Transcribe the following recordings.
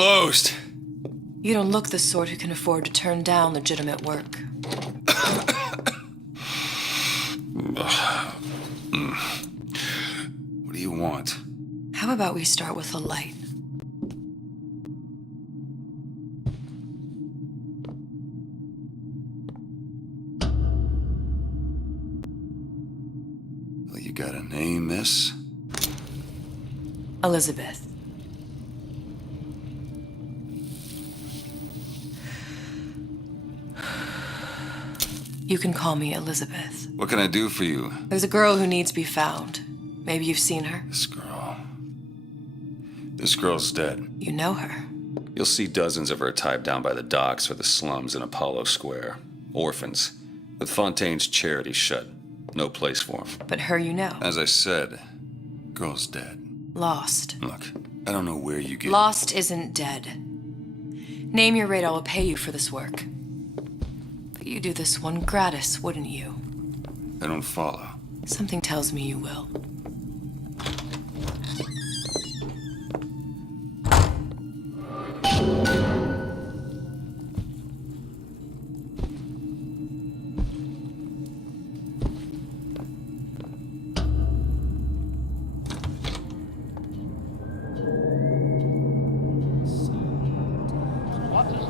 closed. You don't look the sort who can afford to turn down legitimate work. What do you want? How about we start with a light? Well, you got a name, miss? Elizabeth. You can call me Elizabeth. What can I do for you? There's a girl who needs to be found. Maybe you've seen her. This girl's dead. You know her. You'll see dozens of her tied down by the docks or the slums in Apollo Square. Orphans. With Fontaine's charity shut. No place for them. But her you know. As I said, girl's dead. Lost. Look, I don't know where you get... Lost isn't dead. Name your rate, I will pay you for this work. But you do this one gratis, wouldn't you? I don't follow. Something tells me you will.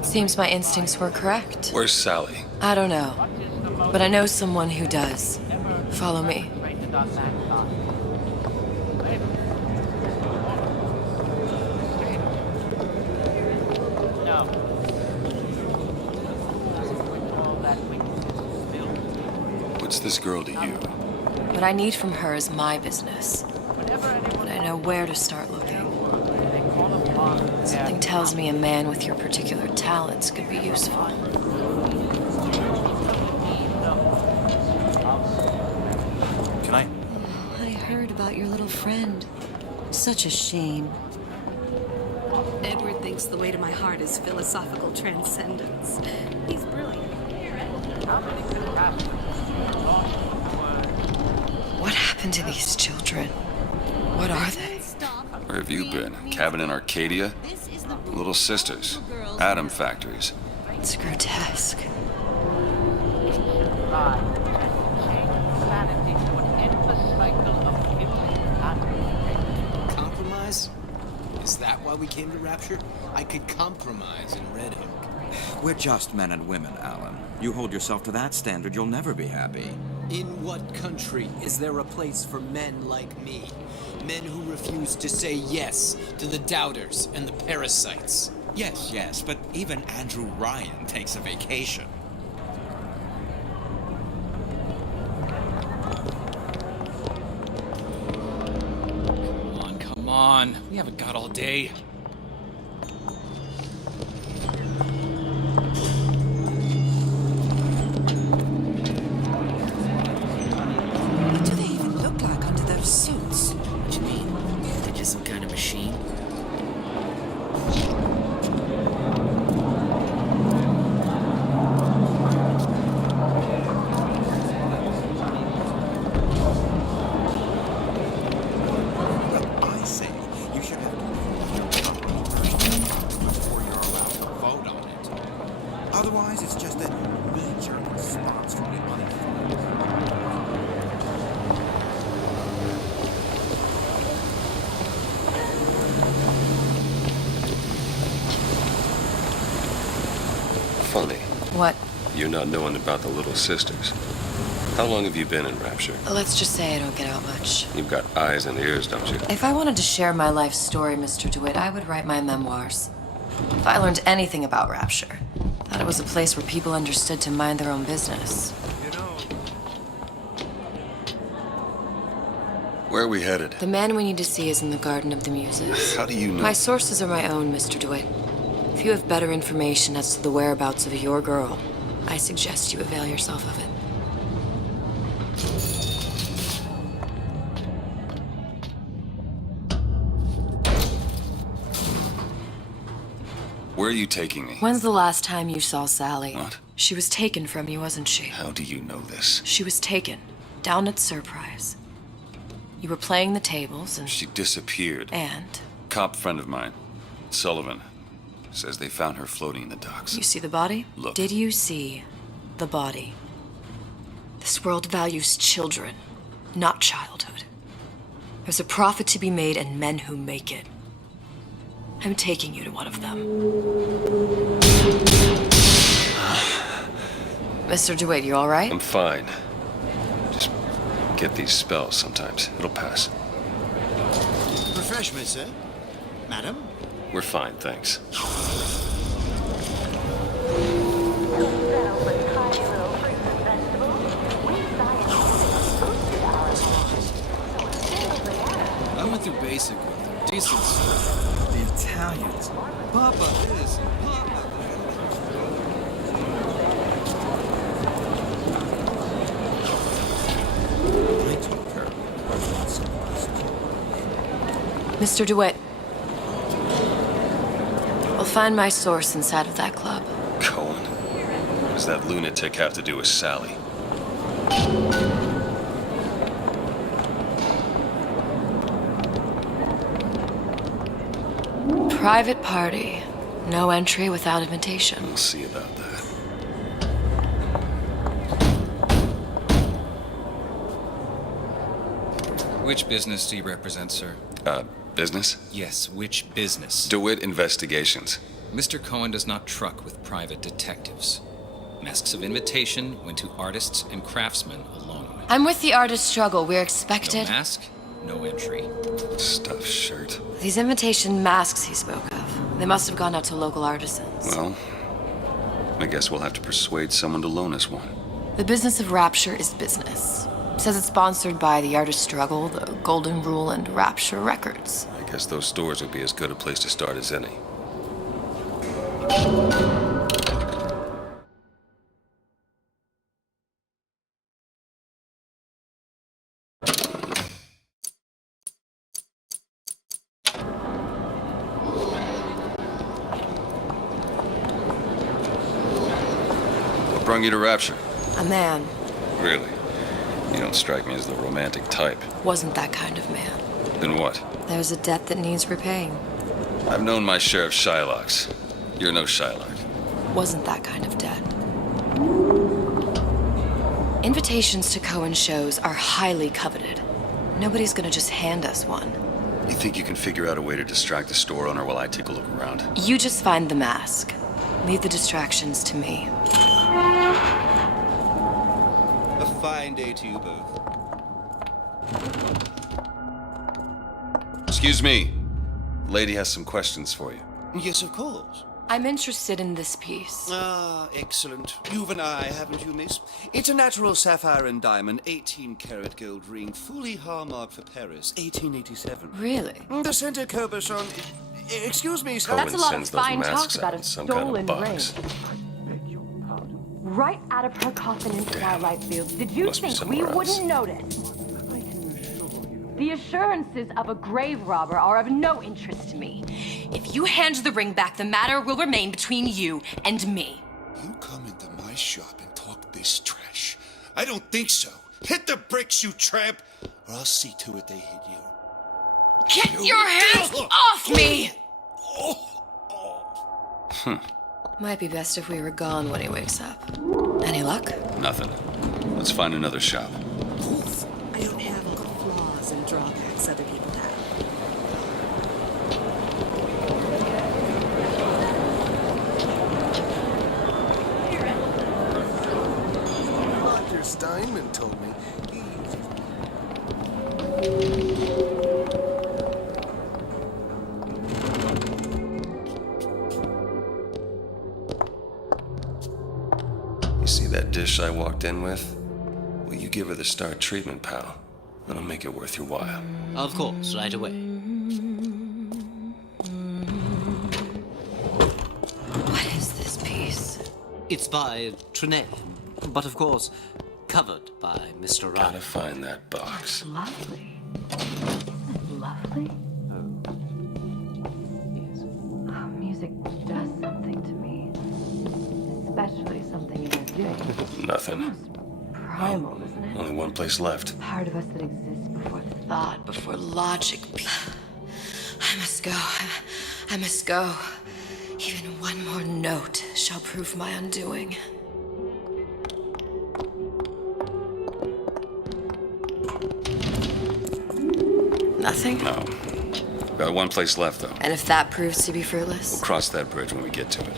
Seems my instincts were correct. Where's Sally? I don't know, but I know someone who does. Follow me. What's this girl to you? What I need from her is my business. But I know where to start looking. Something tells me a man with your particular talents could be useful. Can I? I heard about your little friend. Such a shame. Edward thinks the way to my heart is philosophical transcendence. He's brilliant. What happened to these children? What are they? Where have you been? Cabin in Arcadia? Little sisters. Atom factories. It's grotesque. Compromise? Is that why we came to Rapture? I could compromise in Red Hook. We're just men and women, Alan. You hold yourself to that standard, you'll never be happy. In what country is there a place for men like me? Men who refuse to say yes to the doubters and the parasites. Yes, but even Andrew Ryan takes a vacation. Come on. We haven't got all day. What do they even look like under those suits? What you mean? They're just some kind of machine? I say you should have before you're allowed to vote on it. Otherwise, it's just a knee-jerk response from the uninformed. Funny. What? You're not knowing about the Little Sisters. How long have you been in Rapture? Let's just say I don't get out much. You've got eyes and ears, don't you? If I wanted to share my life story, Mr. DeWitt, I would write my memoirs. If I learned anything about Rapture, thought it was a place where people understood to mind their own business. Where are we headed? The man we need to see is in the Garden of the Muses. How do you know? My sources are my own, Mr. DeWitt. If you have better information as to the whereabouts of your girl, I suggest you avail yourself of it. Where are you taking me? When's the last time you saw Sally? What? She was taken from you, wasn't she? How do you know this? She was taken, down at Surprise. You were playing the tables and... She disappeared. And? Cop friend of mine, Sullivan. Says they found her floating in the docks. You see the body? Look. Did you see the body? This world values children, not childhood. There's a profit to be made and men who make it. I'm taking you to one of them. Mr. DeWitt, you all right? I'm fine. Just get these spells sometimes. It'll pass. Refreshment, sir. Madam? We're fine, thanks. I went through basic with them. Decent stuff. The Italians. Papa this, Papa Mr. DeWitt. We'll find my source inside of that club. Cohen? What does that lunatic have to do with Sally? Private party. No entry without invitation. We'll see about that. Which business do you represent, sir? Business? Yes, which business? DeWitt Investigations. Mr. Cohen does not truck with private detectives. Masks of invitation went to artists and craftsmen alone. I'm with the artist struggle. We're No expected. mask, no entry. Stuffed shirt. These invitation masks he spoke of. They must have gone out to local artisans. Well, I guess we'll have to persuade someone to loan us one. The business of Rapture is business. Says it's sponsored by the Artist Struggle, the Golden Rule, and Rapture Records. I guess those stores would be as good a place to start as any. What brung you to Rapture? A man. Really? You don't strike me as the romantic type. Wasn't that kind of man. Then what? There's a debt that needs repaying. I've known my share of Shylocks. You're no Shylock. Wasn't that kind of debt. Invitations to Cohen shows are highly coveted. Nobody's gonna just hand us one. You think you can figure out a way to distract the store owner while I take a look around? You just find the mask. Leave the distractions to me. A fine day to you both. Excuse me. Lady has some questions for you. Yes, of course. I'm interested in this piece. Ah, excellent. You've an eye, haven't you, miss? It's a natural sapphire and diamond, 18-karat gold ring, fully hallmarked for Paris, 1887. Really? The center Cabochon... Excuse me, sir. That's a lot of sends those fine masks talk out about in a some kind stolen of box. Right out of her coffin in Twilight Fields. Did you Must be think we somewhere else. wouldn't notice? The assurances of a grave robber are of no interest to me. If you hand the ring back, the matter will remain between you and me. You come into my shop and talk this trash. I don't think so. Hit the bricks, you tramp, or I'll see to it they hit you. Get your hands off me! Might be best if we were gone when he wakes up. Any luck? Nothing. Let's find another shop. I don't have all the flaws and drawbacks other people have. Dr. Steinman told me he You see that dish I walked in with? Will you give her the star treatment, pal? That'll make it worth your while. Of course, right away. What is this piece? It's by Trenet, but of course, covered by Mr. Gotta Ryan. find that box. Lovely. Lovely? Yes. Oh, music does something to me. Especially something it is doing. Nothing. Primal, isn't it? Only one place left. Part of us that exists before Thought before logic. I must go. I must go. Even one more note shall prove my undoing. Nothing? No. Got one place left, though. And if that proves to be fruitless? We'll cross that bridge when we get to it.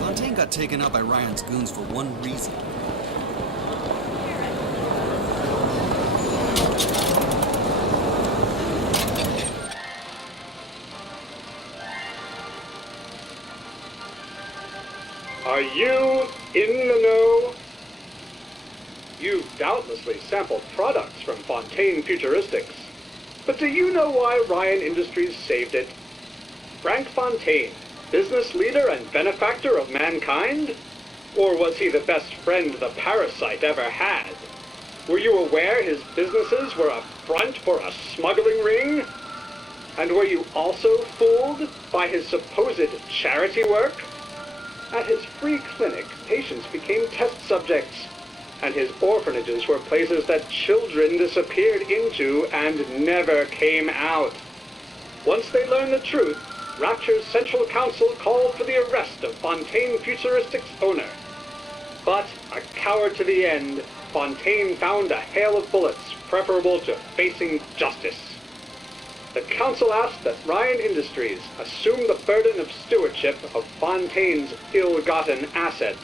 Fontaine got taken out by Ryan's goons for one reason. Are you in the know? You've doubtlessly sampled products from Fontaine Futuristics. But do you know why Ryan Industries saved it? Frank Fontaine, business leader and benefactor of mankind? Or was he the best friend the parasite ever had? Were you aware his businesses were a front for a smuggling ring? And were you also fooled by his supposed charity work? At his free clinic, patients became test subjects, and his orphanages were places that children disappeared into and never came out. Once they learned the truth, Rapture's Central Council called for the arrest of Fontaine Futuristics' owner. But, a coward to the end, Fontaine found a hail of bullets preferable to facing justice. The council asked that Ryan Industries assume the burden of stewardship of Fontaine's ill-gotten assets.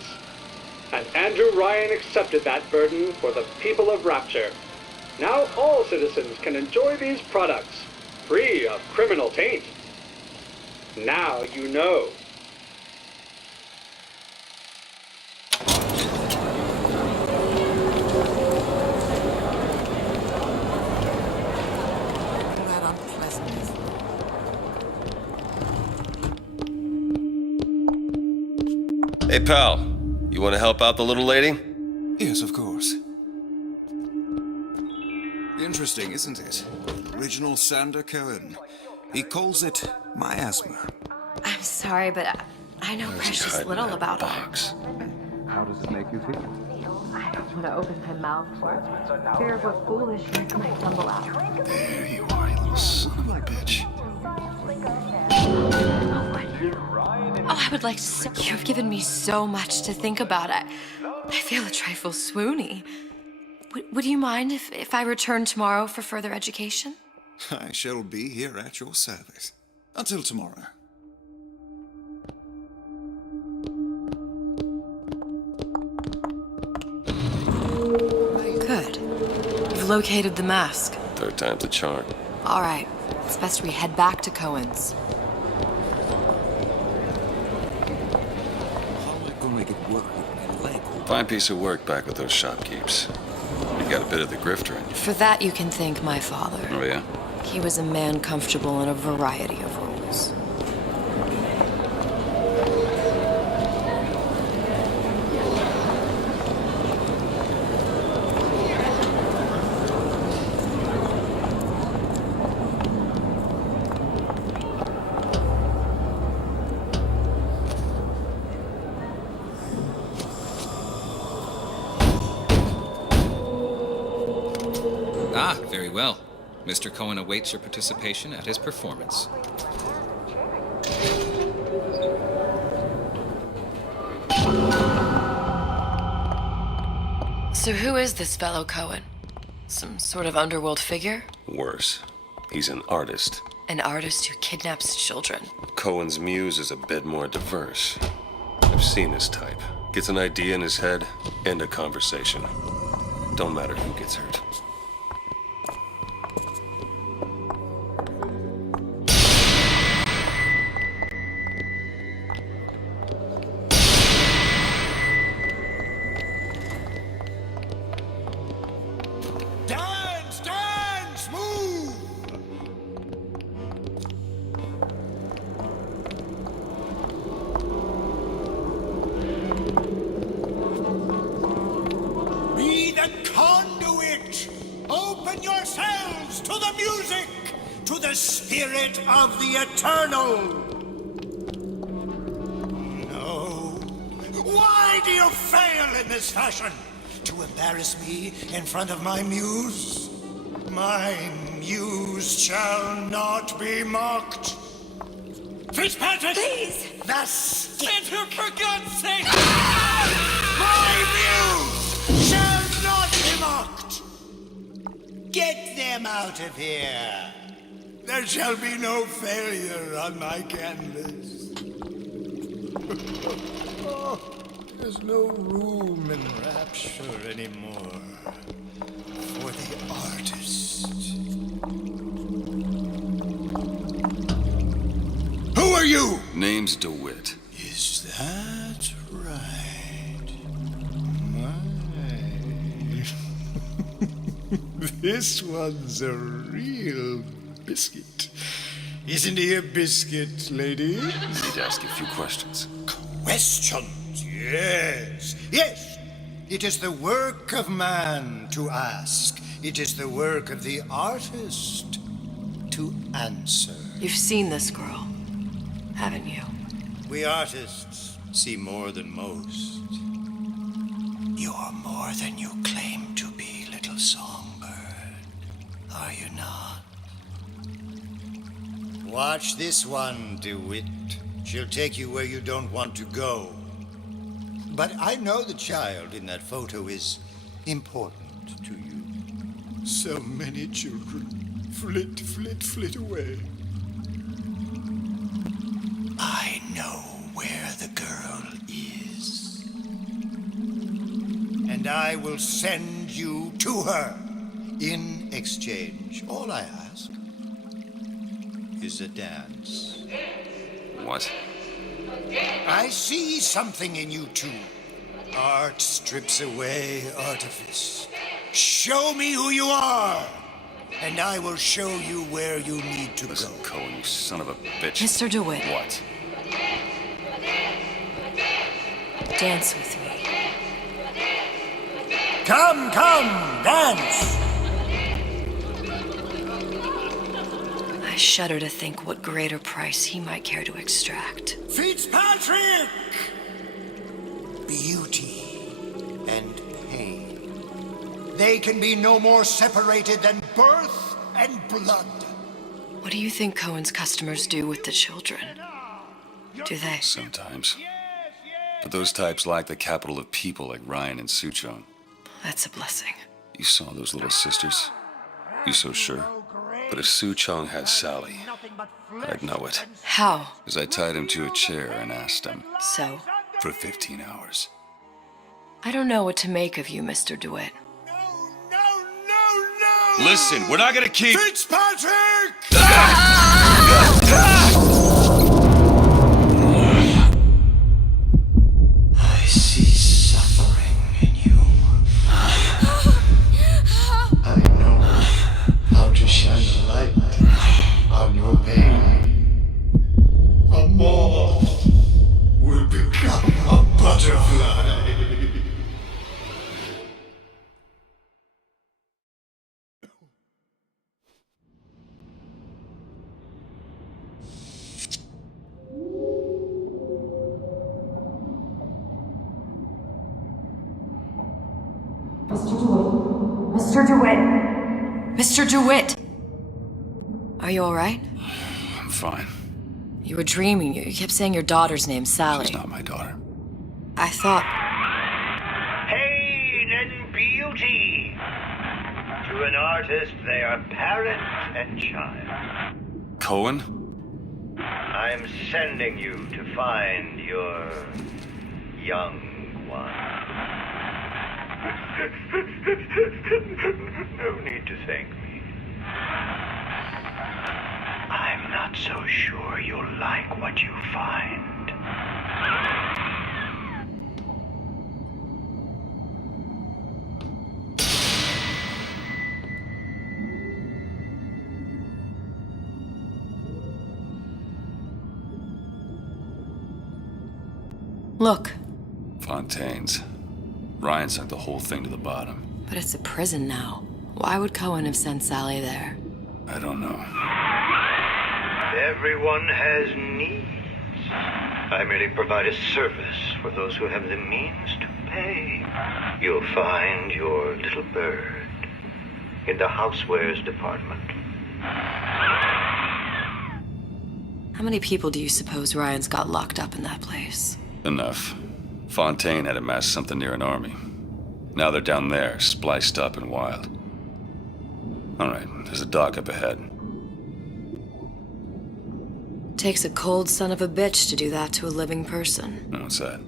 And Andrew Ryan accepted that burden for the people of Rapture. Now all citizens can enjoy these products, free of criminal taint. Now you know. Hey, pal. You want to help out the little lady? Yes, of course. Interesting, isn't it? Original Sander Cohen. He calls it miasma. I'm sorry, but I know precious little about her. How does it make you feel? I don't want to open my mouth for it. Fear of what foolishness might tumble out. There you are, you little son of a bitch. Oh, I would like to say you've given me so much to think about. I feel a trifle swoony. Would you mind if I return tomorrow for further education? I shall be here at your service. Until tomorrow. Good. You've located the mask. Third time's a charm. All right. It's best we head back to Cohen's. How am I gonna make it work with my leg? Fine piece of work back with those shopkeeps. You got a bit of the grifter in you. For that, you can thank my father. Oh, yeah? He was a man comfortable in a variety of roles. Ah, very well. Mr. Cohen awaits your participation at his performance. So who is this fellow Cohen? Some sort of underworld figure? Worse. He's an artist. An artist who kidnaps children. Cohen's muse is a bit more diverse. I've seen this type. Gets an idea in his head, end a conversation. Don't matter who gets hurt. Dance, dance, move! Be the conduit! Open yourselves to the music, to the spirit of the eternal! No. Why do you fail in this fashion? To embarrass me in front of my muse? My muse shall not be mocked. Fitzpatrick! Please! Thus, Enter, for God's sake! my muse shall not be mocked. Get them out of here. There shall be no failure on my canvas. Oh, there's no room in rapture anymore for the artist. Who are you? Name's DeWitt. Is that right? My. This one's a real biscuit. Isn't he a biscuit, lady? I need to ask you a few questions. Questions, yes. Yes, it is the work of man to ask. It is the work of the artist to answer. You've seen this girl, haven't you? We artists see more than most. You're more than you claim to be, little songbird. Are you not? Watch this one, DeWitt. She'll take you where you don't want to go. But I know the child in that photo is important to you. So many children flit, flit, flit away. I know where the girl is. And I will send you to her in exchange. All I ask is a dance. What? I see something in you two. Art strips away artifice. Show me who you are, and I will show you where you need to Listen, go. Cohen, you son of a bitch. Mr. DeWitt. What? Dance with me. Come, dance! I shudder to think what greater price he might care to extract. Fitzpatrick! Beauty and pain. They can be no more separated than birth and blood. What do you think Cohen's customers do with the children? Do they? Sometimes. But those types lack the capital of people like Ryan and Suchong. That's a blessing. You saw those little sisters? You so sure? But if Suchong had Sally, I'd know it. How? Because I tied him to a chair and asked him. So? For 15 hours. I don't know what to make of you, Mr. DeWitt. No! Listen, we're not gonna keep... Fitzpatrick! I see suffering in you. I know how to shine a light on your pain. A moth will become a butterfly. Mr. DeWitt! Mr. DeWitt! Are you all right? I'm fine. You were dreaming. You kept saying your daughter's name, Sally. She's not my daughter. I thought... Pain and beauty. To an artist, they are parent and child. Cohen? I'm sending you to find your young one. No need to thank me. I'm not so sure you'll like what you find. Look. Fontaine's. Ryan sent the whole thing to the bottom. But it's a prison now. Why would Cohen have sent Sally there? I don't know. Everyone has needs. I merely provide a service for those who have the means to pay. You'll find your little bird in the housewares department. How many people do you suppose Ryan's got locked up in that place? Enough. Fontaine had amassed something near an army. Now they're down there, spliced up and wild. All right, there's a dock up ahead. Takes a cold son of a bitch to do that to a living person. What's that?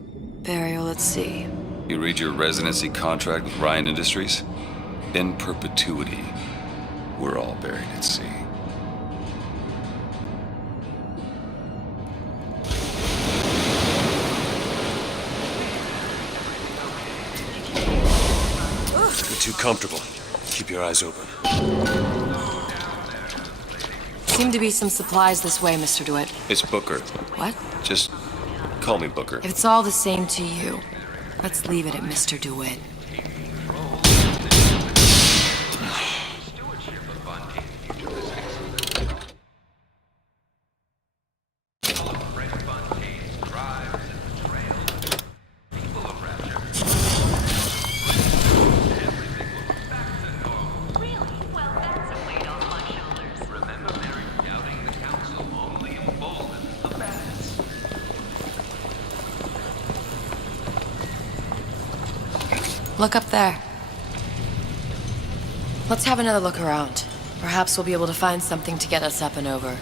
Burial at sea. You read your residency contract with Ryan Industries? In perpetuity, we're all buried at sea. You're too comfortable. Keep your eyes open. Seem to be some supplies this way, Mr. DeWitt. It's Booker. What? Just call me Booker. If it's all the same to you, let's leave it at Mr. DeWitt. Look up there. Let's have another look around. Perhaps we'll be able to find something to get us up and over.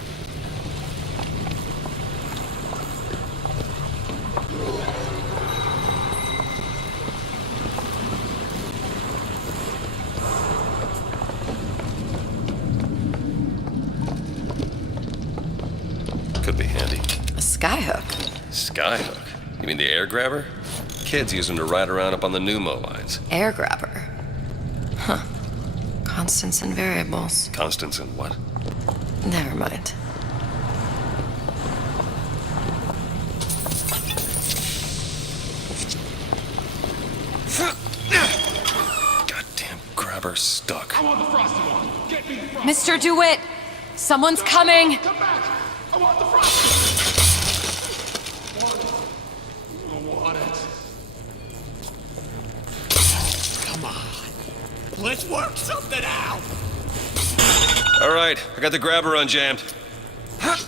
Could be handy. A skyhook? Skyhook? You mean the air grabber? Kids use them to ride around up on the pneumo lines. Air grabber? Huh. Constants and variables. Constants and what? Never mind. Goddamn grabber stuck. I want the frosty one. Get me the frosty. Mr. DeWitt! Someone's coming! Come back! I want the frosty. I want it. Come on. Let's work something out. All right, I got the grabber unjammed. That's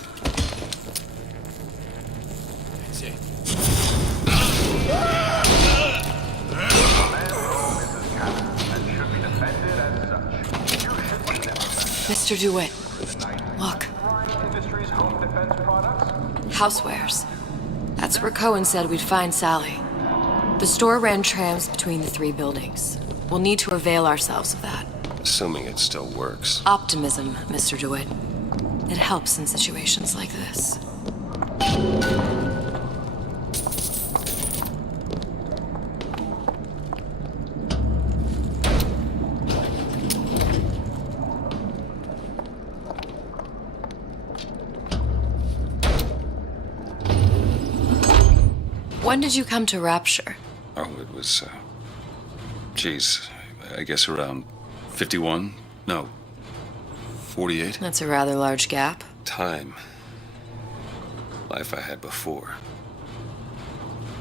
it. Mr. DeWitt, look. Housewares. That's where Cohen said we'd find Sally. The store ran trams between the three buildings. We'll need to avail ourselves of that. Assuming it still works. Optimism, Mr. DeWitt. It helps in situations like this. When did you come to Rapture? Oh, it was, geez, I guess around 51? No, 48? That's a rather large gap. Time. Life I had before.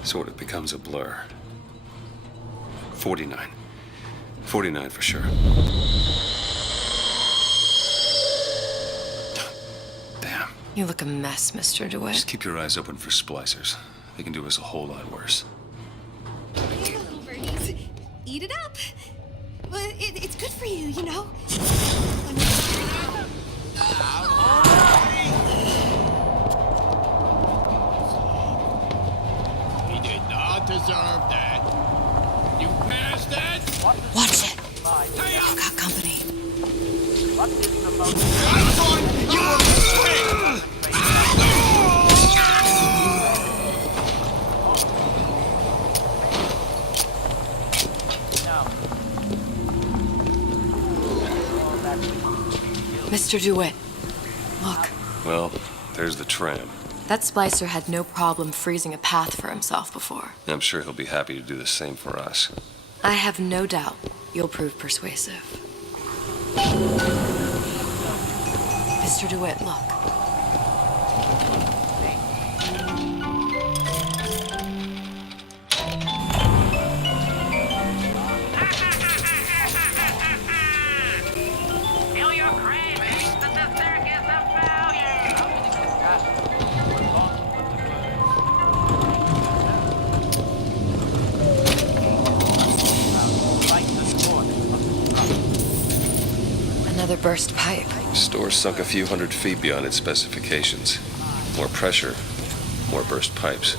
Sort of becomes a blur. 49. 49 for sure. Damn. You look a mess, Mr. DeWitt. Just keep your eyes open for splicers. They can do us a whole lot worse. Here, little birdies. Eat it up. Well, it's good for you, you know. He did not deserve that. You passed that? Watch it. I've got company. Mr. DeWitt, look. Well, there's the tram. That splicer had no problem freezing a path for himself before. I'm sure he'll be happy to do the same for us. I have no doubt you'll prove persuasive. Mr. DeWitt, look. Another burst pipe. Store sunk a few hundred feet beyond its specifications. More pressure, more burst pipes.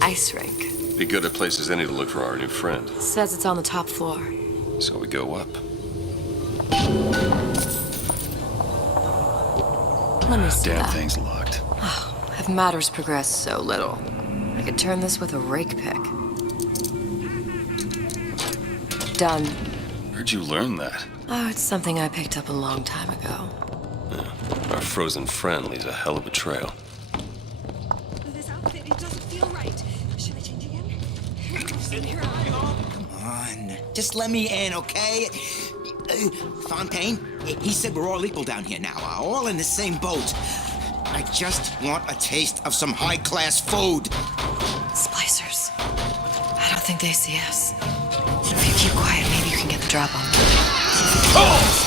Ice rink. Be good at place as any to look for our new friend. Says it's on the top floor. So we go up. Let me see Damn that. thing's locked. Oh, have matters progressed so little? I could turn this with a rake pick. Done. Where'd you learn that? Oh, it's something I picked up a long time ago. Yeah. Our frozen friend leaves a hell of a trail. This outfit, it doesn't feel right. Should I change again? Come on. Just let me in, okay? Fontaine, he said we're all equal down here now. All in the same boat. I just want a taste of some high-class food. Splicers. I don't think they see us. If you keep quiet, maybe you can get the drop on them. Oh!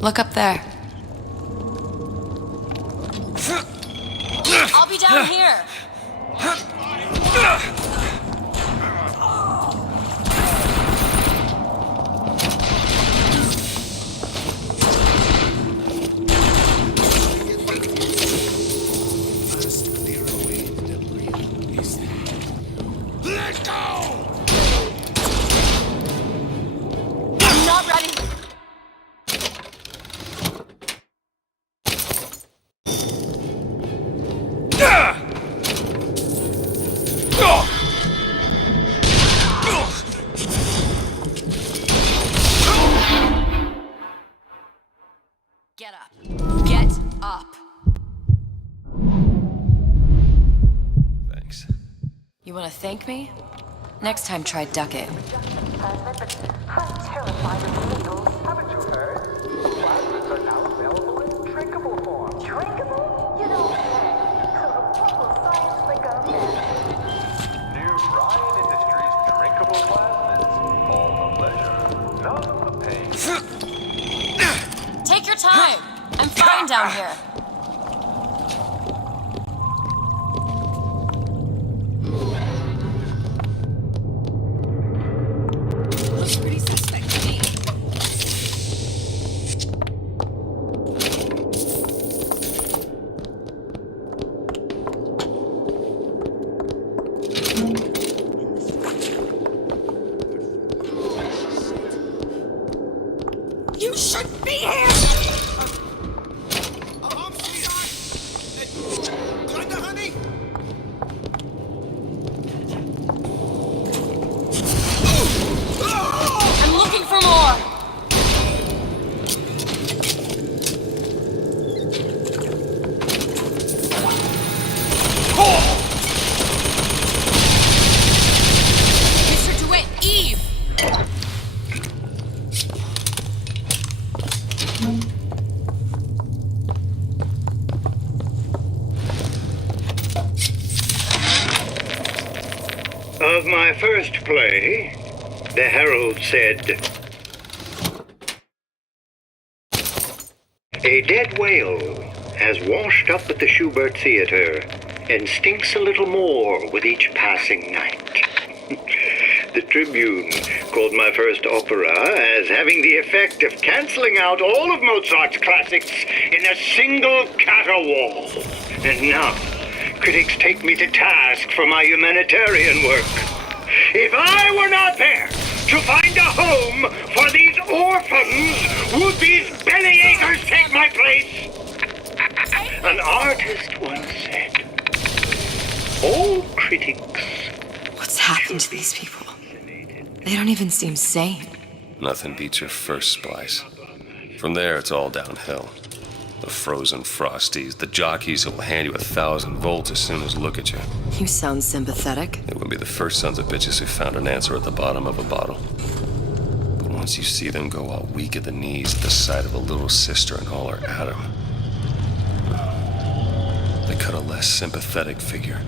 Look up there. I'll be down here. Let's go! I'm not ready. Get up. Get up. Thanks. You want to thank me? Next time, try duck it. Take your time. I'm fine down here. Looks pretty suspect to me. You shouldn't be here! Glenda, honey? I'm looking for more. Mr. DeWitt, Eve! Of my first play, the Herald said, A dead whale has washed up at the Schubert Theater and stinks a little more with each passing night. The Tribune called my first opera as having the effect of canceling out all of Mozart's classics in a single caterwaul. And now, critics take me to task for my humanitarian work. If I were not there to find a home for these orphans, would these bellyachers take my place? An artist once said, all critics... What's happened to these people? They don't even seem sane. Nothing beats your first splice. From there, it's all downhill. The frozen frosties, the jockeys who will hand you 1,000 volts as soon as look at you. You sound sympathetic. They wouldn't be the first sons of bitches who found an answer at the bottom of a bottle. But once you see them go all weak at the knees at the sight of a little sister and all her atom, they cut a less sympathetic figure.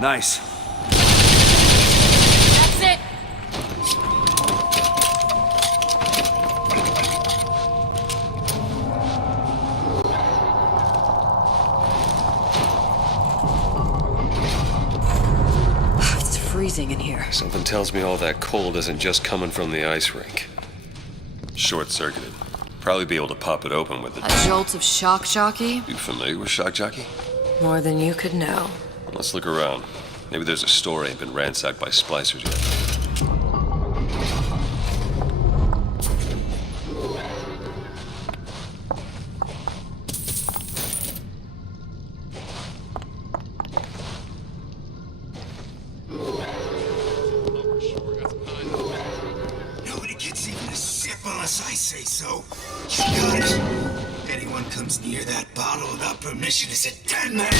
Nice. That's it. It's freezing in here. Something tells me all that cold isn't just coming from the ice rink. Short-circuited. Probably be able to pop it open with it. A jolt of shock jockey? You familiar with shock jockey? More than you could know. Let's look around. Maybe there's a store ain't been ransacked by splicers yet. Nobody gets even a sip unless I say so. You got it. Anyone comes near that bottle without permission is a dead man.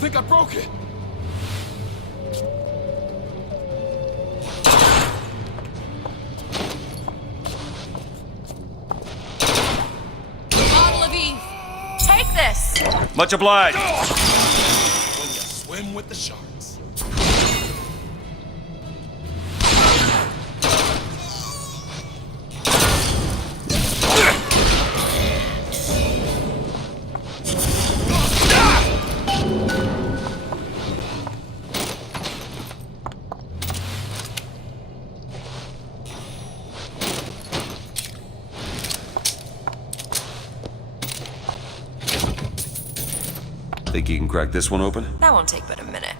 Think I broke it. Bottle of Eve. Take this. Much obliged. When you swim with the sharks. Think you can crack this one open? That won't take but a minute.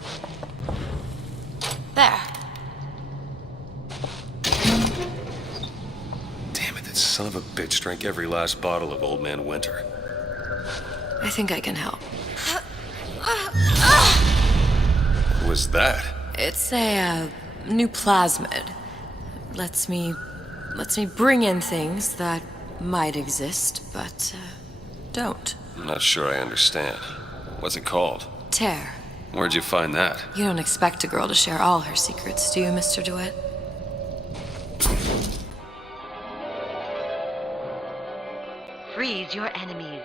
There. Damn it, that son of a bitch drank every last bottle of Old Man Winter. I think I can help. What was that? It's a new plasmid. Lets me bring in things that might exist, but don't. I'm not sure I understand. What's it called? Tear. Where'd you find that? You don't expect a girl to share all her secrets, do you, Mr. DeWitt? freeze your enemies.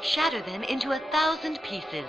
Shatter them into 1,000 pieces.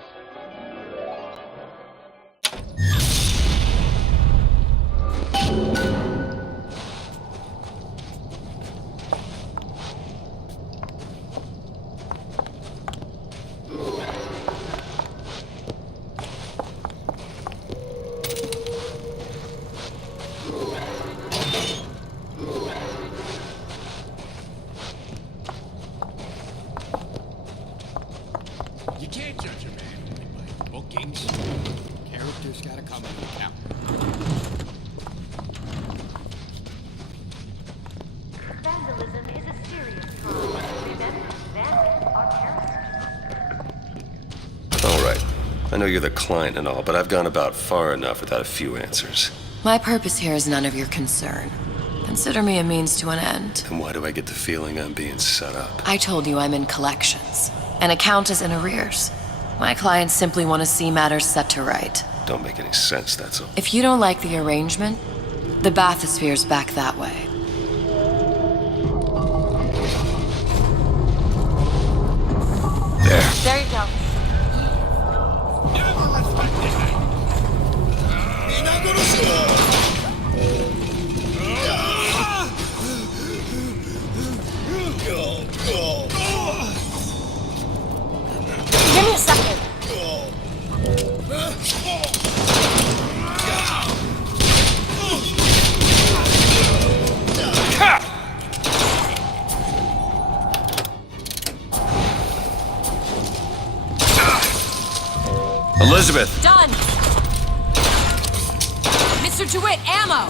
You can't judge a man only by bookings. Characters gotta come into account. Vandalism is a serious crime. Remember, vandals are terrorists. All right. I know you're the client and all, but I've gone about far enough without a few answers. My purpose here is none of your concern. Consider me a means to an end. And why do I get the feeling I'm being set up? I told you I'm in collections. An account is in arrears. My clients simply want to see matters set to right. Don't make any sense, that's all. If you don't like the arrangement, the bathysphere's back that way. There. There you go. Give me a second. Elizabeth! Done! Mr. DeWitt, ammo!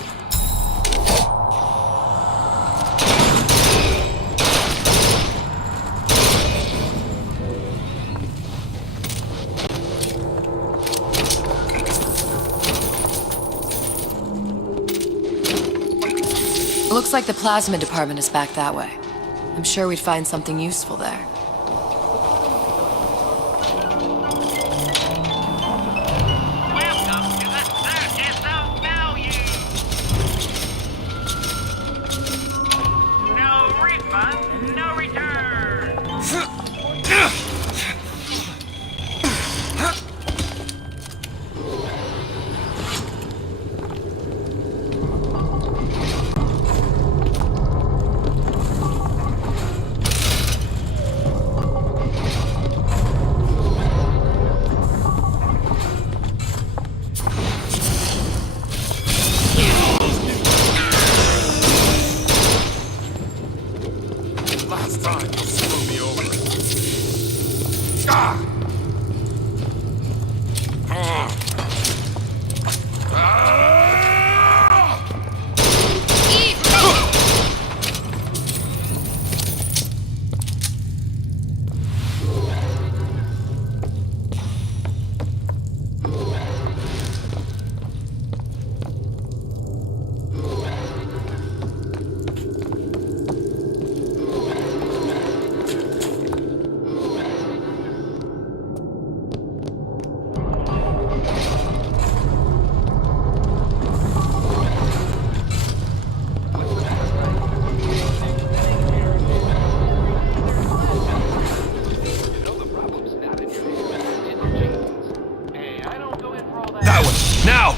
Looks like the plasma department is back that way. I'm sure we'd find something useful there. Last time you screwed me over. Ah!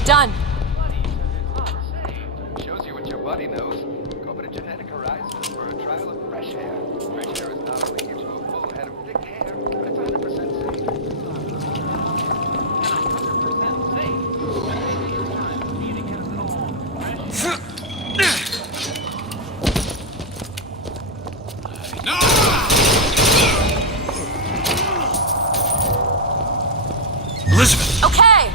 Done. Shows you what your body knows. Go to Genetic Horizons for a trial of fresh hair. Fresh hair is not only gives you a full head of thick hair, but it's 100% safe. 100% safe. Elizabeth! Okay!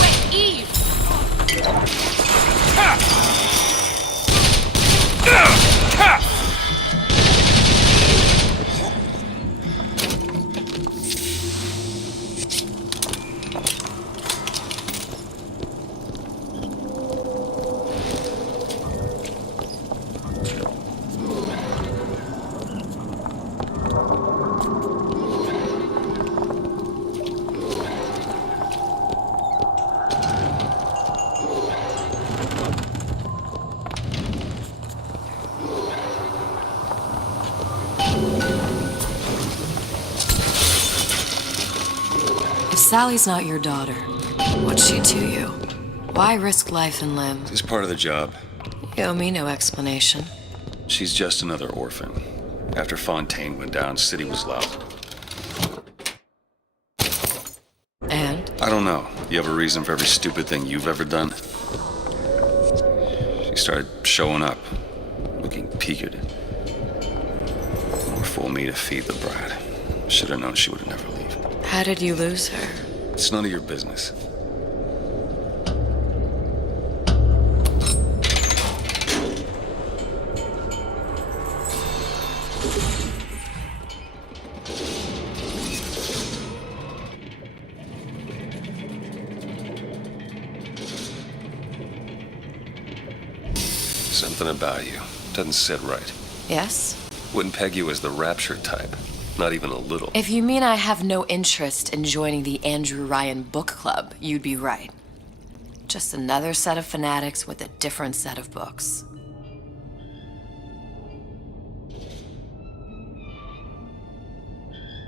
Wait, Eve! Sally's not your daughter. What's she to you? Why risk life and limb? It's part of the job. You owe me no explanation. She's just another orphan. After Fontaine went down, city was lousy. And? I don't know. You have a reason for every stupid thing you've ever done? She started showing up, looking peaked. More fool me to feed the brat. Should have known she would never leave. How did you lose her? It's none of your business. Something about you doesn't sit right. Yes? Wouldn't peg you as the rapture type. Not even a little. If you mean I have no interest in joining the Andrew Ryan book club, you'd be right. Just another set of fanatics with a different set of books.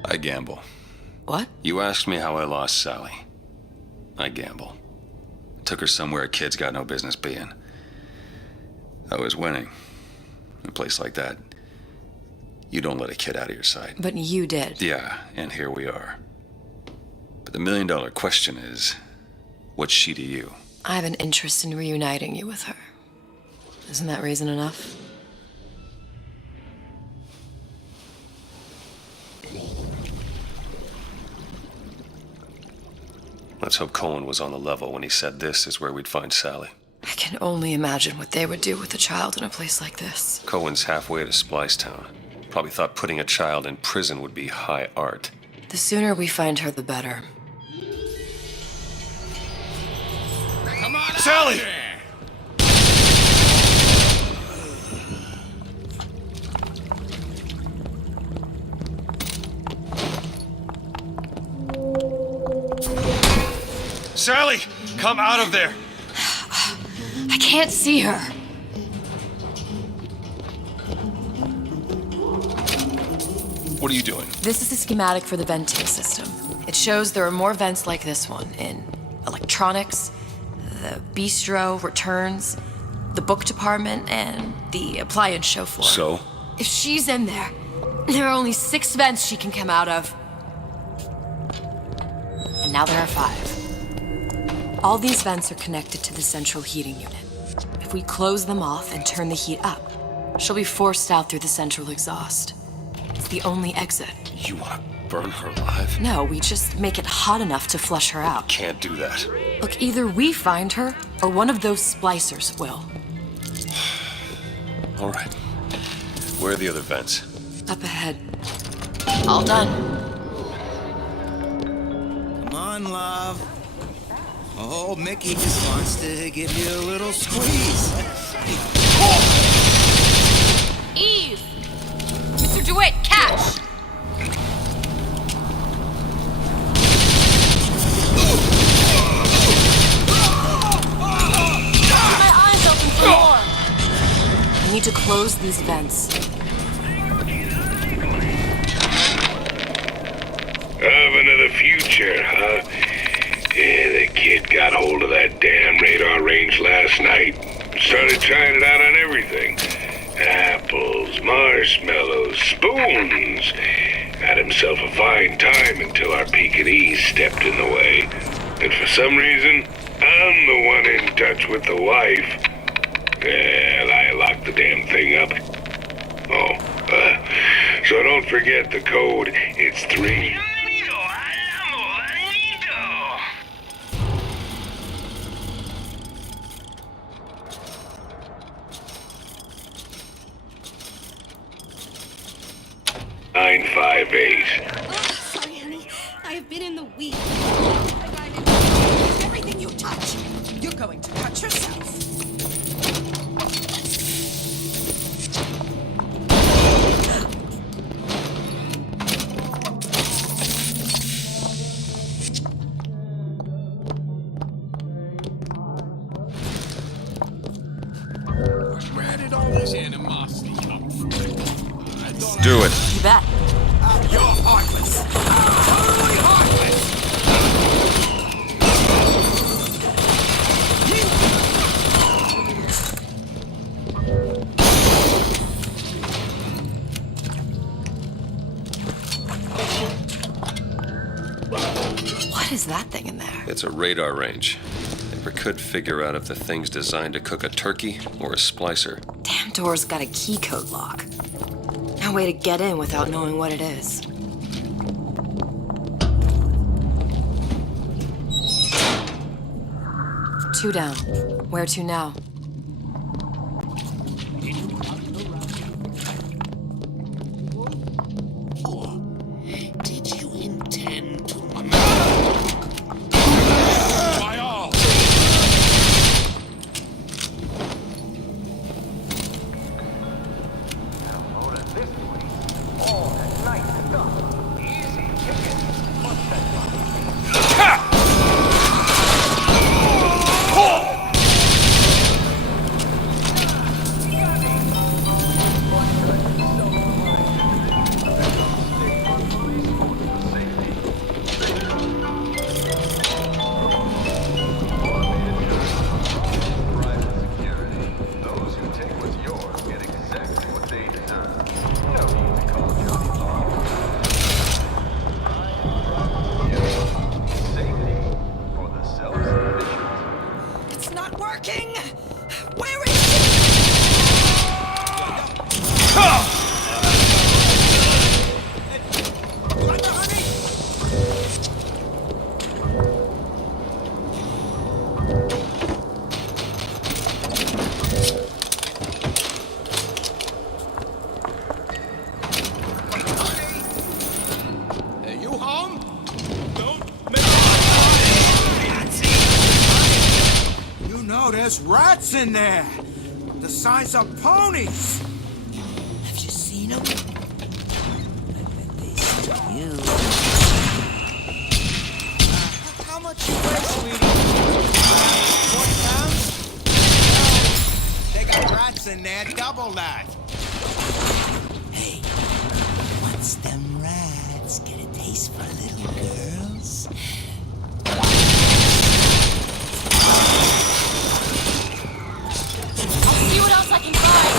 I gamble. What? You asked me how I lost Sally. I gamble. Took her somewhere a kid's got no business being. I was winning. In a place like that, you don't let a kid out of your sight. But you did. Yeah, and here we are. But the million-dollar question is, what's she to you? I have an interest in reuniting you with her. Isn't that reason enough? Let's hope Cohen was on the level when he said this is where we'd find Sally. I can only imagine what they would do with a child in a place like this. Cohen's halfway to Splicetown. Probably thought putting a child in prison would be high art. The sooner we find her, the better. Come on, Sally! Sally, come out of there! I can't see her. What are you doing? This is a schematic for the venting system. It shows there are more vents like this one in electronics, the bistro, returns, the book department, and the appliance show floor. So? If she's in there, there are only 6 vents she can come out of. And now there are 5. All these vents are connected to the central heating unit. If we close them off and turn the heat up, she'll be forced out through the central exhaust. It's the only exit. You want to burn her alive? No, we just make it hot enough to flush her out. Can't do that. Look, either we find her, or one of those splicers will. All right. Where are the other vents? Up ahead. All done. Come on, love. Oh, Mickey just wants to give you a little squeeze. Eve! Mr. DeWitt, catch! Keep my eyes open for more! We need to close these vents. Oven of the future, huh? Yeah, the kid got hold of that damn radar range last night. Started trying it out on everything. Apples, marshmallows, spoons. Had himself a fine time until our Pekingese stepped in the way. And for some reason, I'm the one in touch with the wife. Well, I locked the damn thing up. Oh, so don't forget the code. It's 3. 958. Sorry, honey. I have been in the weeds. Everything you touch, you're going to touch yourself. Where did all this animosity come from? Do it. You bet. You're heartless. Totally heartless. It's a radar range. Never could figure out if the thing's designed to cook a turkey or a splicer. Damn door's got a key code lock. No way to get in without knowing what it is. Two down. Where to now? Did you intend to... By all! It's not working! Where is it? Are you home? You know there's rats in there. The size of ponies. Have you seen them? They sting you. How much you weigh, sweetie? 40 pounds? No, they got rats in there, double that. Hey, once them rats get a taste for little girls, See what else I can find.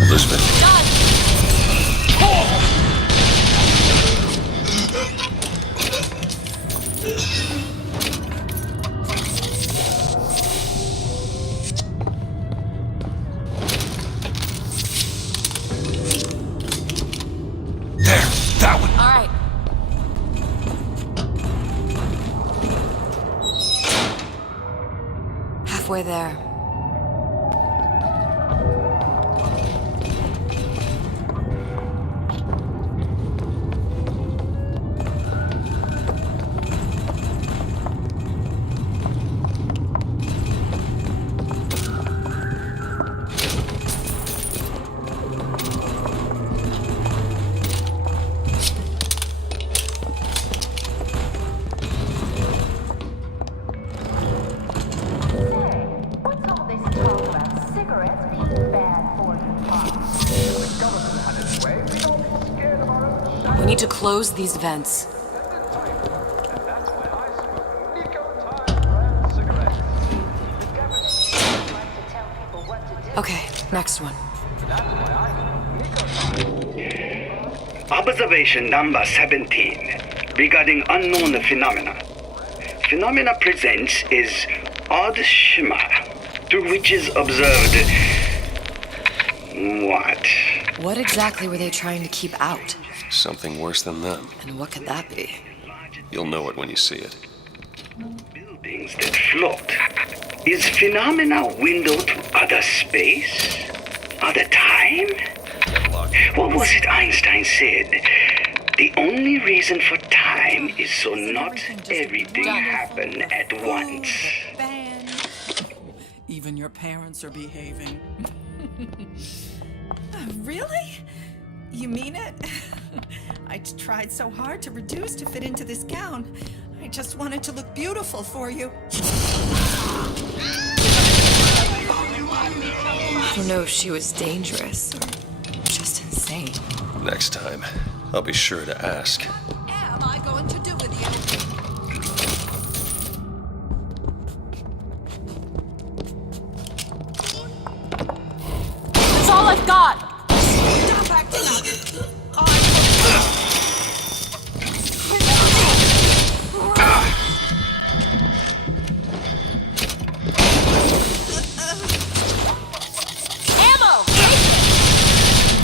Elizabeth. Done. There, that one. All right. Halfway there. What's all this talk about cigarettes being bad for you? We need to close these vents. Okay, next one. Observation number 17 regarding unknown phenomena. Phenomena presents is odd shimmer through which is observed. What? What exactly were they trying to keep out? Something worse than them. And what could that be? You'll know it when you see it. Buildings that float. Is phenomena window to other space? Other time? What was it Einstein said? The only reason for time is so not everything happen at once. Even your parents are behaving. Really? You mean it? I tried so hard to reduce to fit into this gown. I just wanted to look beautiful for you. I don't know if she was dangerous or just insane. Next time, I'll be sure to ask. Am I going to do with you? That's all I've got. Ammo!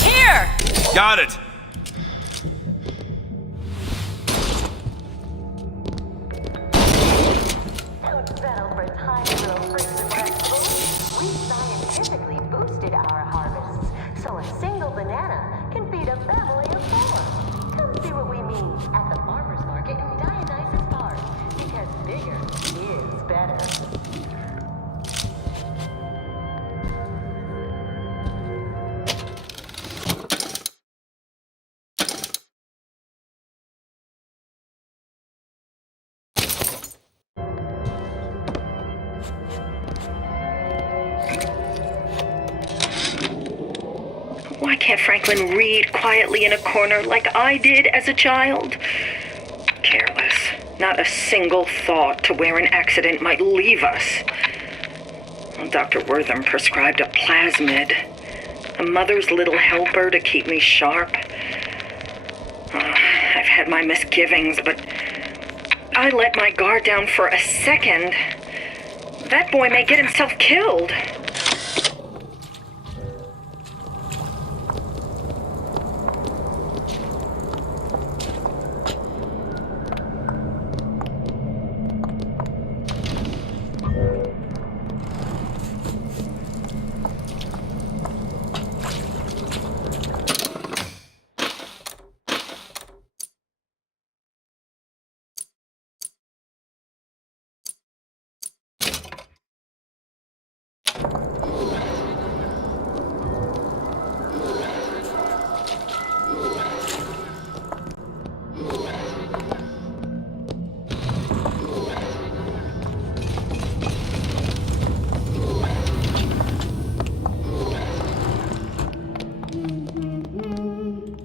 Here! Got it! We scientifically boosted our harvests, so a single banana can feed a family of 4. Come see what we mean at the farmer's market in Dionysus Park, because bigger is better. Why can't Franklin read quietly in a corner like I did as a child? Careless. Not a single thought to where an accident might leave us. Well, Dr. Wortham prescribed a plasmid. A mother's little helper to keep me sharp. I've had my misgivings, but I let my guard down for a second. That boy may get himself killed.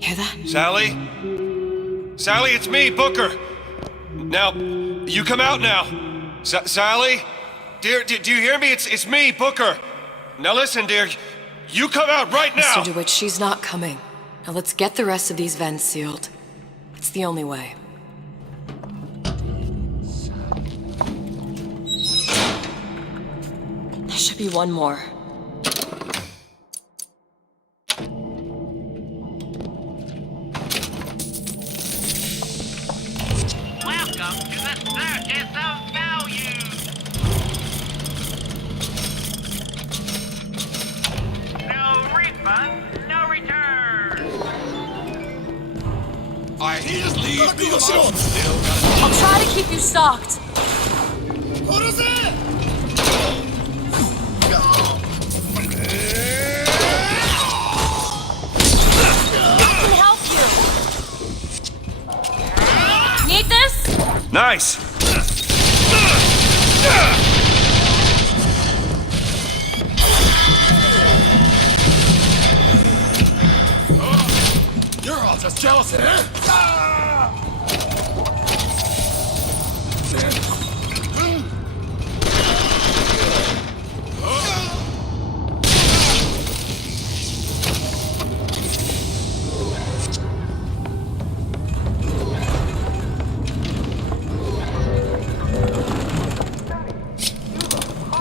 Hear that? Sally? Sally, it's me, Booker. Now, you come out now. Sally? Dear, do you hear me? It's me, Booker. Now listen, dear. You come out right now! Mr. DeWitt, she's not coming. Now let's get the rest of these vents sealed. It's the only way. There should be one more. Welcome to the Circus of Value! No refund, no return! I just leave me alone. Still got I'll try to keep you stocked. What is it? I can help you! Need this? Nice! You're all just jealous, eh?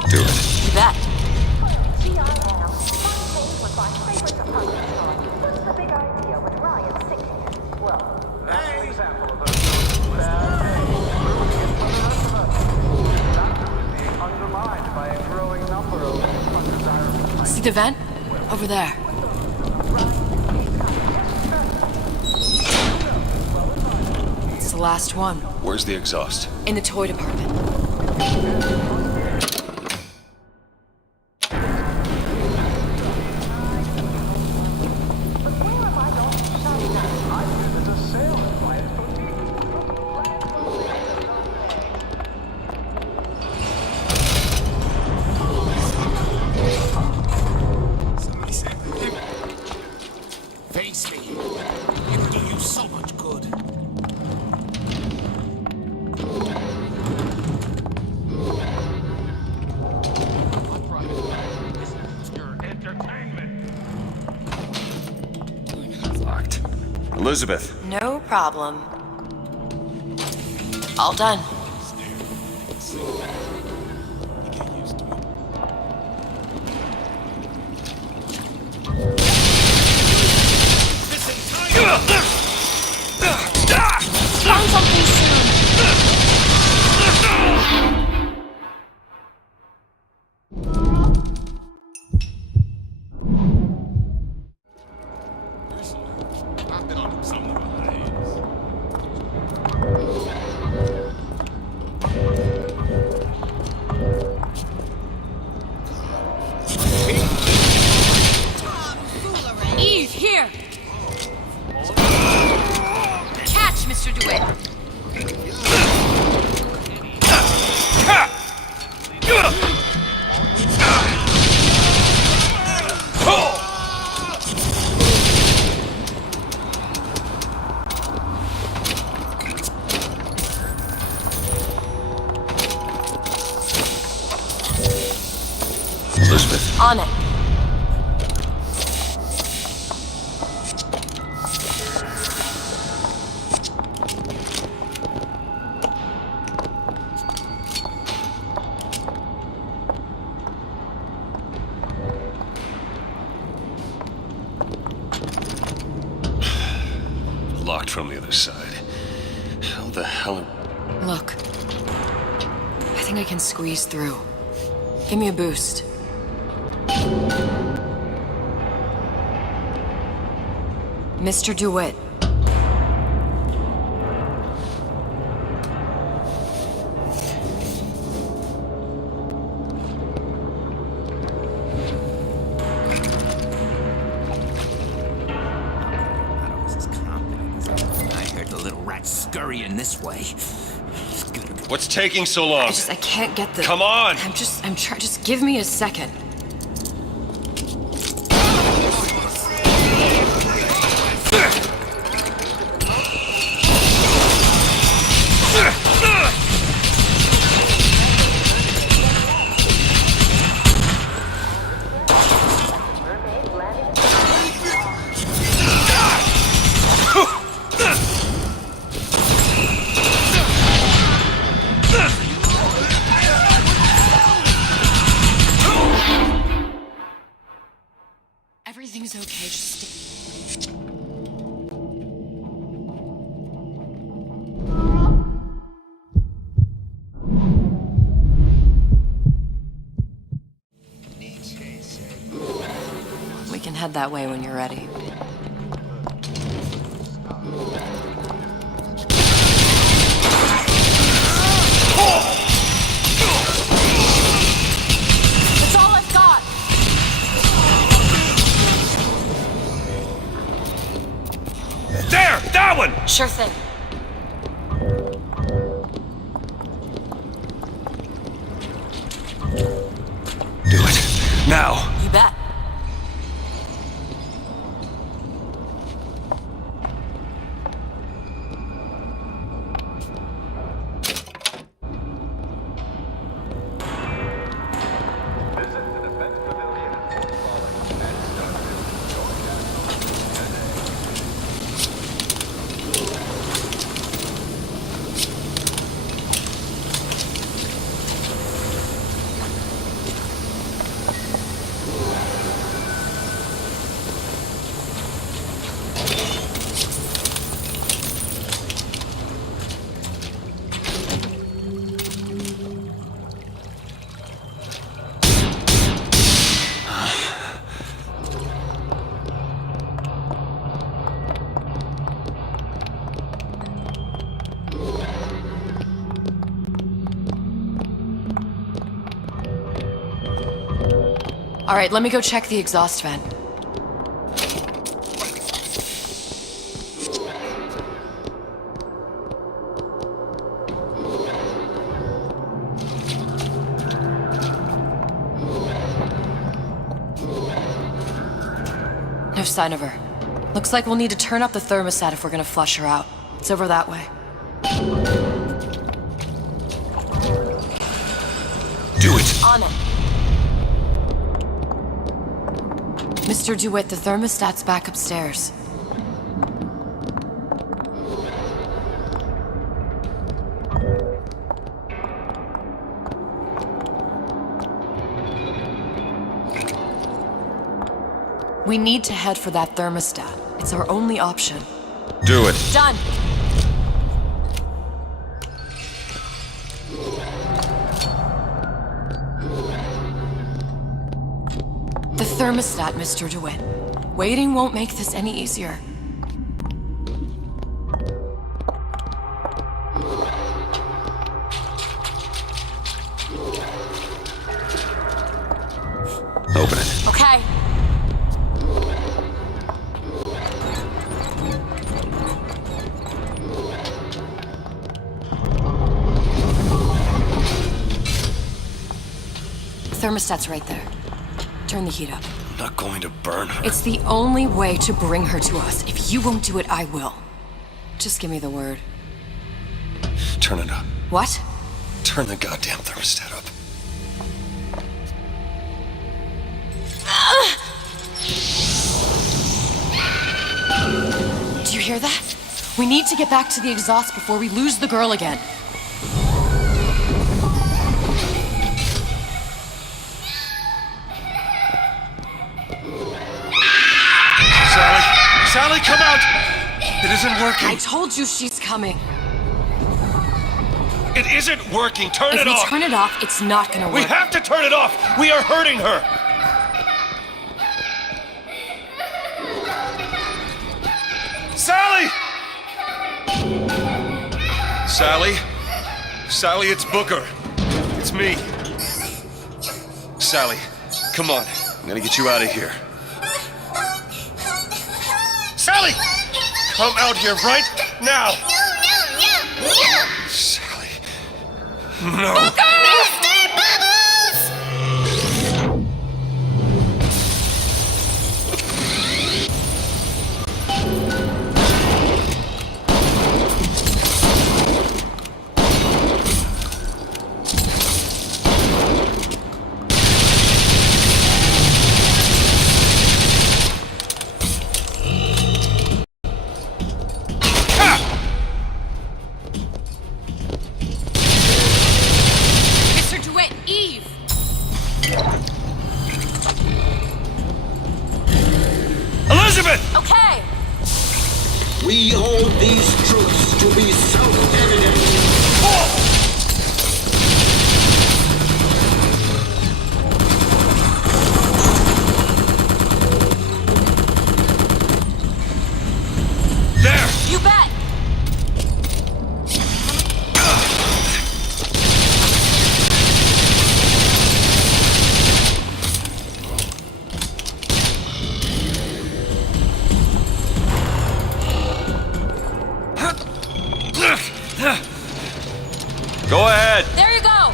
Do it. You bet. What's the big idea with Ryan sick here? Well, that's an example of a being undermined by a growing number of undesirable. See the vent? Over there. It's the last one. Where's the exhaust? In the toy department. Face me. It'll do you so much good. Your entertainment! locked. Elizabeth. No problem. All done. Find something soon. I've been on some of the highs. Eve, here! Catch, Mr. DeWitt! Elizabeth. On it. Locked from the other side. How the hell... Look. I think I can squeeze through. Give me a boost. Mr. DeWitt. Scurrying this way. What's taking so long? I can't get the... Come on! I'm trying, just give me a second. Everything's okay, just stay. We can head that way when you're ready. That's all I've got! There! That one! Sure thing. Do it. Now! You bet. All right, let me go check the exhaust vent. No sign of her. Looks like we'll need to turn up the thermostat if we're gonna flush her out. It's over that way. Do it! On it. Mr. DeWitt, the thermostat's back upstairs. We need to head for that thermostat. It's our only option. Do it. Done! The thermostat, Mr. DeWitt. Waiting won't make this any easier. Open it. Okay. Thermostat's right there. Turn the heat up. I'm not going to burn her. It's the only way to bring her to us. If you won't do it, I will. Just give me the word. Turn it up. What? Turn the goddamn thermostat up. Do you hear that? We need to get back to the exhaust before we lose the girl again. Sally, come out! It isn't working. I told you she's coming. It isn't working. Turn it off. If we turn it off, it's not gonna work. We have to turn it off. We are hurting her. Sally! Sally, it's Booker. It's me. Sally, come on. I'm gonna get you out of here. Sally! Come out here right now! No! Sally. No. Booker! Mr. Bubbles! Mr. DeWitt, Eve! Elizabeth! Okay! We hold these truths to be self-evident. There! You bet! Go ahead. There you go!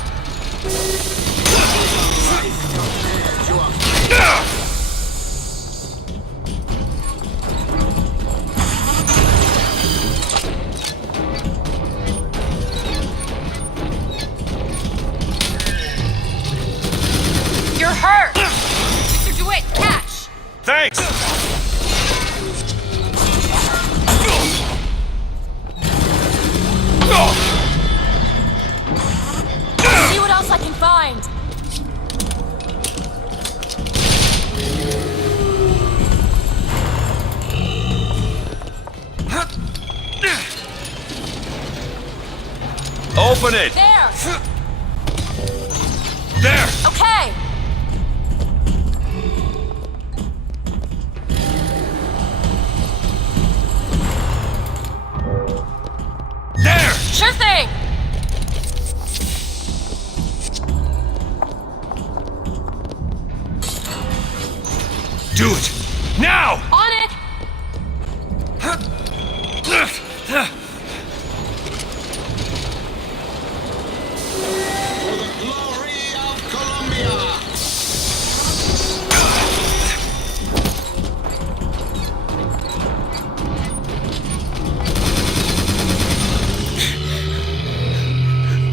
You're hurt! Mr. DeWitt, catch! Thanks! See what else I can find! Open it! There! There! Okay! There! Sure thing! Do it! Now! On it!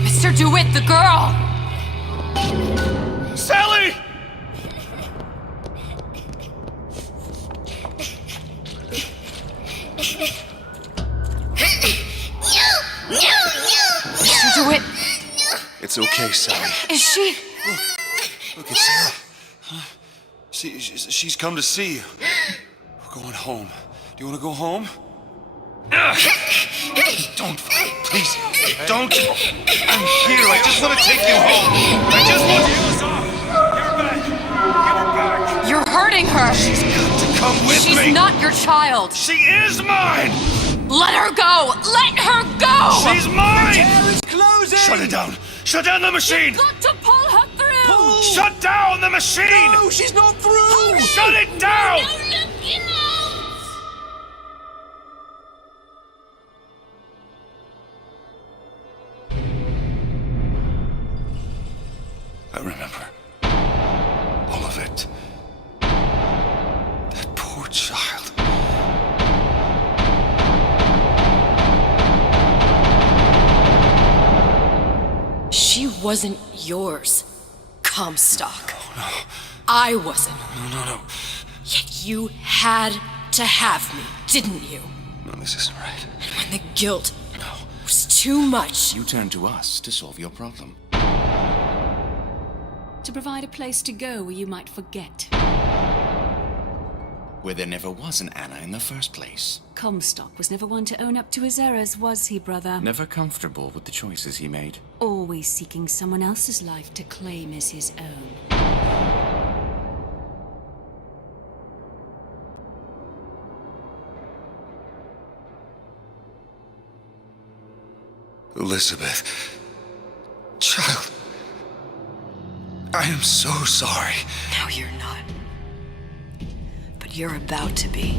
Mr. DeWitt, the girl! Sally! Mr. DeWitt, It's okay, Sally. is she? Look, it's Sarah. She's come to see you. We're going home. Do you want to go home? Don't, please, don't. I'm here. I just want to take you home. I just want to. Give her back. Give her back. You're hurting her. She's got to come with me. She's not your child. She is mine. Let her go. Let her go. She's mine. The air is closing. Shut it down. Shut down the machine. You've got to pull her through. Pull. Shut down the machine. No, she's not through. Shut it down. I remember all of it. That poor child. She wasn't yours, Comstock. No. I wasn't. No. Yet you had to have me, didn't you? No, this isn't right. And when the guilt was too much, You turned to us to solve your problem. To provide a place to go where you might forget. Where there never was an Anna in the first place. Comstock was never one to own up to his errors, was he, brother? Never comfortable with the choices he made. Always seeking someone else's life to claim as his own. Elizabeth. Child. I am so sorry. no, you're not. But you're about to be.